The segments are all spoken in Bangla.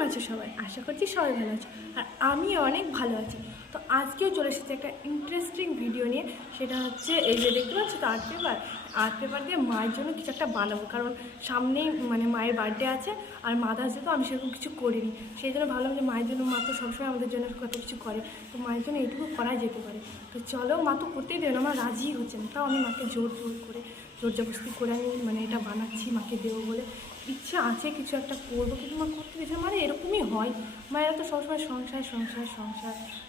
কেমন আছো সবাই? আশা করছি সবাই ভালো আছে, আর আমি অনেক ভালো আছি। তো আজকেও চলে এসেছি একটা ইন্টারেস্টিং ভিডিও নিয়ে। সেটা হচ্ছে এই যে দেখতে পাচ্ছ তো আর্ট পেপার দিয়ে মায়ের জন্য কিছু একটা বানাবো, কারণ সামনেই মানে মায়ের বার্থডে আছে। আর মাদার্স ডে তো আমি সেরকম কিছু করিনি, সেই জন্য ভাবলাম যে মায়ের জন্য মা তো সবসময় আমাদের জন্য কত কিছু করে, তো মায়ের জন্য এইটুকু করা যেতে পারে। তো চলো, মা তো করতেই দেবে না, মা রাজি হচ্ছে না, তাও আমি মাকে জোর জবরদস্তি করে আমি মানে এটা বানাচ্ছি মাকে দেবো বলে। ইচ্ছা আছে কিছু একটা করবো, কিন্তু মা করতে দিয়েছে। মানে এরকমই হয়, মায়েরা তো সবসময় সংসার,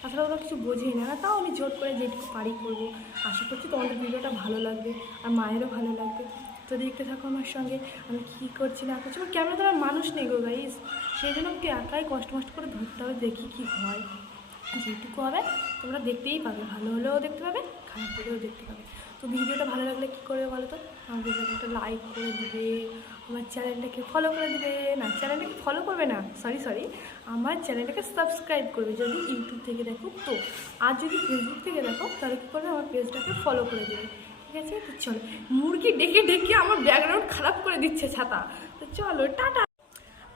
তাছাড়া ওরা কিছু বোঝেই না। তাও আমি জোর করে যেটুকু পারি করবো। আশা করছি তোমাদের ভিডিওটা ভালো লাগবে আর মায়েরও ভালো লাগবে। তো দেখতে থাকো আমার সঙ্গে আমি কী করছি না করছি। আমার ক্যামেরা তো আমার মানুষ নেই গো গাইস, সেই জন্য আমাকে একাই কষ্ট করে ধরতে হবে, দেখি কী হয়। যেটুকু হবে তোমরা দেখতেই পাবে, ভালো হলেও দেখতে পাবে, খারাপ হলেও দেখতে পাবে। তো ভিডিওটা ভালো লাগলে কী করবে বলো তো? আমার ভিডিওটা একটা লাইক করে দিবে, আমার চ্যানেলটাকে ফলো করে দিবে। না, চ্যানেলটাকে ফলো করবে না, সরি, আমার চ্যানেলটাকে সাবস্ক্রাইব করবে যদি ইউটিউব থেকে দেখো তো। আর যদি ফেসবুক থেকে দেখো তাহলে কী করবে, আমার পেজটাকে ফলো করে দেবে। ঠিক আছে? তো চলো, মুরগি ডেকে আমার ব্যাকগ্রাউন্ড খারাপ করে দিচ্ছে ছাতা। তো চলো টাটা।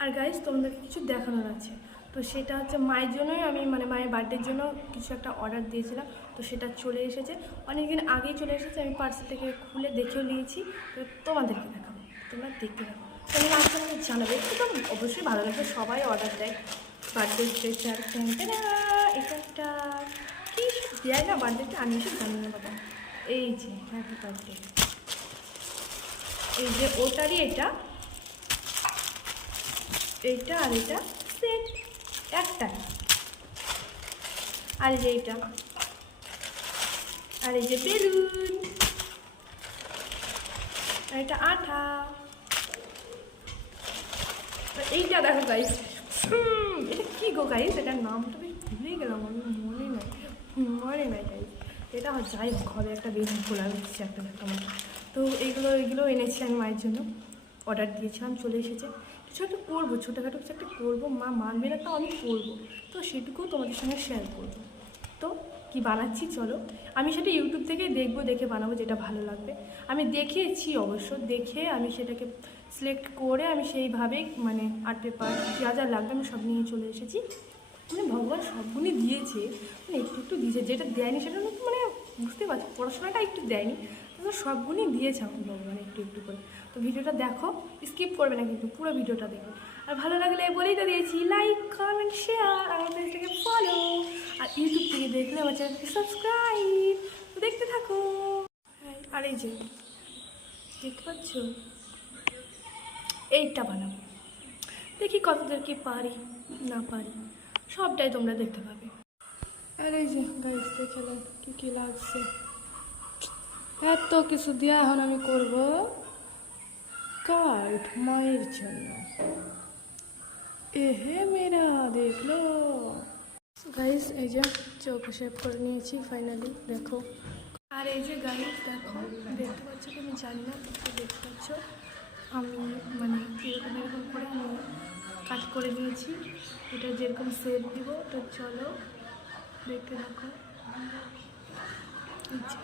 আর গাইজ তোমাদেরকে কিছু দেখানোর আছে। তো সেটা হচ্ছে মায়ের জন্যই আমি মানে মায়ের বার্থডের জন্য কিছু একটা অর্ডার দিয়েছিলাম। তো সেটা চলে এসেছে, অনেক দিন আগেই চলে এসেছে। আমি পার্সেল থেকে খুলে দেখেও নিয়েছি। তো তোমাদেরকে দেখাবো, তোমরা দেখতে থাকো। তোমরা আসলে আমাকে জানাবে, একটু তো অবশ্যই ভালো লাগবে। সবাই অর্ডার দেয় বার্থডে স্পেশাল ক্যাম্পেনা। এটা একটা কী দেয় না বার্থডেতে, আমি এসে জানি না বাবা। এই যে হ্যাপি বার্থডে, এই যে ওটারই এটা, এইটা আর এটা সেট একটা। আর এই যে এইটা, আর এই যে বেলুন, আর এটা আঠা। এইটা দেখো গাইস, এটা কি গো গাইস, এটার নামটা বেশ ভুলেই গেলাম, আমি মনে নাই গাইস। এটা যাই হোক, হবে একটা বেলুন খোলা হচ্ছে একটা তোমার। তো এইগুলো এনেছি আমি মায়ের জন্য, অর্ডার দিয়েছিলাম, চলে এসেছে। কিছু একটা করবো, ছোটোখাটো কিছু একটা করবো, মা মানবে না, তাও আমি করবো। তো সেটুকুও তোমাদের সঙ্গে শেয়ার করবো। তো কি বানাচ্ছি চলো, আমি সেটা ইউটিউব থেকেই দেখবো, দেখে বানাবো যেটা ভালো লাগবে। আমি দেখেছি অবশ্য, দেখে আমি সেটাকে সিলেক্ট করে আমি সেইভাবেই মানে আর্ট পেপার যা লাগবে আমি সব নিয়ে চলে এসেছি। মানে ভগবান সবগুলি দিয়েছে, মানে একটু দিয়েছে, যেটা দেয়নি সেটা মানে বুঝতে পারছি, পড়াশোনাটা একটু দেয়নি, তো সবগুলি দিয়েছে আমার ভগবান একটু করে। তো ভিডিওটা দেখো, স্কিপ করবে না কিন্তু, পুরো ভিডিওটা দেখো। আর ভালো লাগলে বলেই তো দিয়েছি, লাইক কমেন্ট শেয়ার, আমার পেজটাকে ফলো, আর ইউটিউব থেকে দেখলে আমার চ্যানেলটাকে সাবস্ক্রাইব। তো দেখতে থাকো। আর এই যে দেখতে পাচ্ছ, এইটা বানাবো, দেখি কতদূর কি পারি না পারি, সবটাই তোমরা দেখতে পাবে। আর এই যে গাইস দেখে কি লাগছে, এত কিছু দিয়ে এখন আমি করবো কার্ড মায়ের জন্য। এহে মেরা দেখলো গাইস, এই যে চোখ শেভ করে নিয়েছি ফাইনালি, দেখো। আর এই যে গাইস দেখো, দেখতে পাচ্ছ কি আমি জানি না, দেখতে পাচ্ছ আমি মানে এরকম করে আমি কাট করে নিয়েছি। এটা যেরকম শেপ দিব, তো চলো দেখতে থাকো।